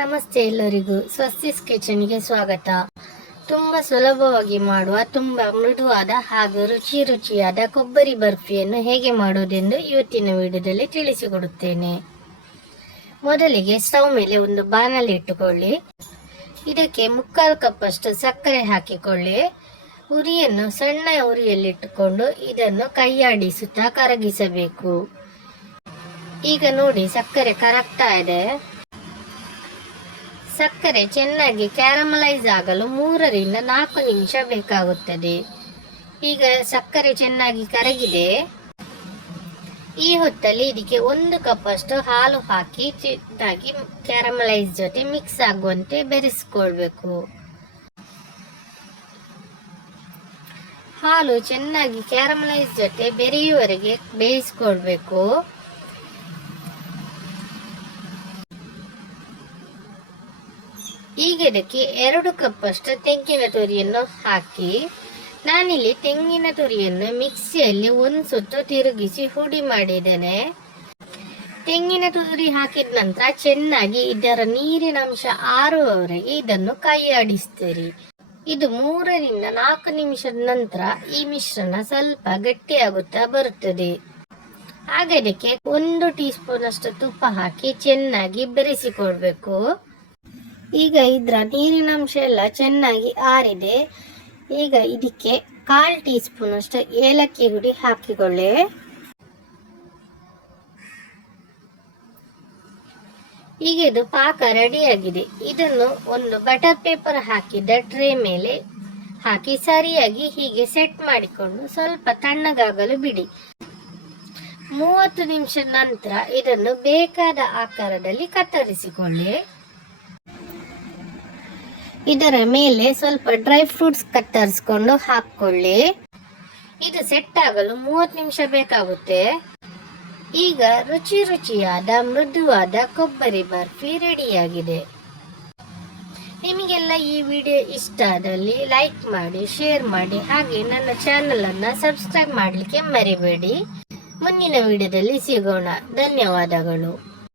ನಮಸ್ತೆ ಎಲ್ಲರಿಗೂ ಸ್ವಸ್ತಿಸ್ ಕಿಚನ್ಗೆ ಸ್ವಾಗತ. ತುಂಬ ಸುಲಭವಾಗಿ ಮಾಡುವ ತುಂಬ ಮೃದುವಾದ ಹಾಗೂ ರುಚಿಯಾದ ಕೊಬ್ಬರಿ ಬರ್ಫಿಯನ್ನು ಹೇಗೆ ಮಾಡೋದೆಂದು ಇವತ್ತಿನ ವಿಡಿಯೋದಲ್ಲಿ ತಿಳಿಸಿಕೊಡುತ್ತೇನೆ. ಮೊದಲಿಗೆ ಸ್ಟವ್ ಮೇಲೆ ಒಂದು ಬಾಣಲೆ ಇಟ್ಟುಕೊಳ್ಳಿ. ಇದಕ್ಕೆ 1/4 ಕಪ್ ಅಷ್ಟು ಸಕ್ಕರೆ ಹಾಕಿಕೊಳ್ಳಿ. ಉರಿಯನ್ನು ಸಣ್ಣ ಉರಿಯಲ್ಲಿಟ್ಟುಕೊಂಡು ಇದನ್ನು ಕೈಯಾಡಿಸುತ್ತಾ ಕರಗಿಸಬೇಕು. ಈಗ ನೋಡಿ, ಸಕ್ಕರೆ ಕರಗ್ತಾ ಇದೆ. ಸಕ್ಕರೆ ಚೆನ್ನಾಗಿ ಕ್ಯಾರಮಲೈಸ್ ಆಗಲು 3 ರಿಂದ 4 ನಿಮಿಷ ಬೇಕಾಗುತ್ತದೆ. ಈಗ ಸಕ್ಕರೆ ಚೆನ್ನಾಗಿ ಕರಗಿದೆ. ಈ ಹೊತ್ತಲ್ಲಿ ಇದಕ್ಕೆ 1 ಕಪ್ ಅಷ್ಟು ಹಾಲು ಹಾಕಿ ಚೆನ್ನಾಗಿ ಕ್ಯಾರಮಲೈಸ್ ಜೊತೆ ಮಿಕ್ಸ್ ಆಗುವಂತೆ ಬೆರೆಸಿಕೊಳ್ಬೇಕು. ಹಾಲು ಚೆನ್ನಾಗಿ ಕ್ಯಾರಮಲೈಸ್ ಜೊತೆ ಬೆರೆಯುವವರೆಗೆ ಬೇಯಿಸಿಕೊಳ್ಬೇಕು. ಈಗ ಇದಕ್ಕೆ 2 ಕಪ್ ಅಷ್ಟು ತೆಂಗಿನ ತುರಿಯನ್ನು ಹಾಕಿ, ನಾನಿಲ್ಲಿ ತೆಂಗಿನ ತುರಿಯನ್ನು ಮಿಕ್ಸಿಯಲ್ಲಿ 1 ಸುತ್ತು ತಿರುಗಿಸಿ ಹುಡಿ ಮಾಡಿದ್ದೇನೆ. ತೆಂಗಿನ ತುರಿ ಹಾಕಿದ ನಂತರ ಚೆನ್ನಾಗಿ ಇದರ ನೀರಿನ ಅಂಶ ಆರುವವರೆಗೆ ಇದನ್ನು ಕೈಯಾಡಿಸ್ತೀರಿ. ಇದು 3 ರಿಂದ 4 ನಿಮಿಷದ ನಂತರ ಈ ಮಿಶ್ರಣ ಸ್ವಲ್ಪ ಗಟ್ಟಿಯಾಗುತ್ತಾ ಬರುತ್ತದೆ. ಆಗ ಇದಕ್ಕೆ 1 ಟೀ ಸ್ಪೂನ್ ಅಷ್ಟು ತುಪ್ಪ ಹಾಕಿ ಚೆನ್ನಾಗಿ ಬೆರೆಸಿಕೊಳ್ಬೇಕು. ಈಗ ಇದರ ನೀರಿನ ಅಂಶ ಎಲ್ಲ ಚೆನ್ನಾಗಿ ಆರಿದೆ. ಈಗ ಇದಕ್ಕೆ 1/4 ಟೀ ಸ್ಪೂನ್ ಅಷ್ಟು ಏಲಕ್ಕಿ ಹುಡಿ ಹಾಕಿಕೊಳ್ಳಿ. ಈಗ ಇದು ಪಾಕ ರೆಡಿಯಾಗಿದೆ. ಇದನ್ನು ಒಂದು ಬಟರ್ ಪೇಪರ್ ಹಾಕಿದ ಟ್ರೇ ಮೇಲೆ ಹಾಕಿ ಸರಿಯಾಗಿ ಹೀಗೆ ಸೆಟ್ ಮಾಡಿಕೊಂಡು ಸ್ವಲ್ಪ ತಣ್ಣಗಾಗಲು ಬಿಡಿ. 30 ನಿಮಿಷದ ನಂತರ ಇದನ್ನು ಬೇಕಾದ ಆಕಾರದಲ್ಲಿ ಕತ್ತರಿಸಿಕೊಳ್ಳಿ. ಇದರ ಮೇಲೆ ಸ್ವಲ್ಪ ಡ್ರೈ ಫ್ರೂಟ್ಸ್ ಕತ್ತರಿಸಿಕೊಂಡು ಹಾಕೊಳ್ಳಿ. ಇದು ಸೆಟ್ ಆಗಲು 30 ನಿಮಿಷ ಬೇಕಾಗುತ್ತೆ. ಈಗ ರುಚಿಯಾದ ಮೃದುವಾದ ಕೊಬ್ಬರಿ ಬರ್ಫಿ ರೆಡಿಯಾಗಿದೆ. ನಿಮಗೆಲ್ಲ ಈ ವಿಡಿಯೋ ಇಷ್ಟ ಆದಲ್ಲಿ ಲೈಕ್ ಮಾಡಿ, ಶೇರ್ ಮಾಡಿ, ಹಾಗೆ ನನ್ನ ಚಾನೆಲ್ ಅನ್ನು ಸಬ್ಸ್ಕ್ರೈಬ್ ಮಾಡಲಿಕ್ಕೆ ಮರಿಬೇಡಿ. ಮುಂದಿನ ವಿಡಿಯೋದಲ್ಲಿ ಸಿಗೋಣ. ಧನ್ಯವಾದಗಳು.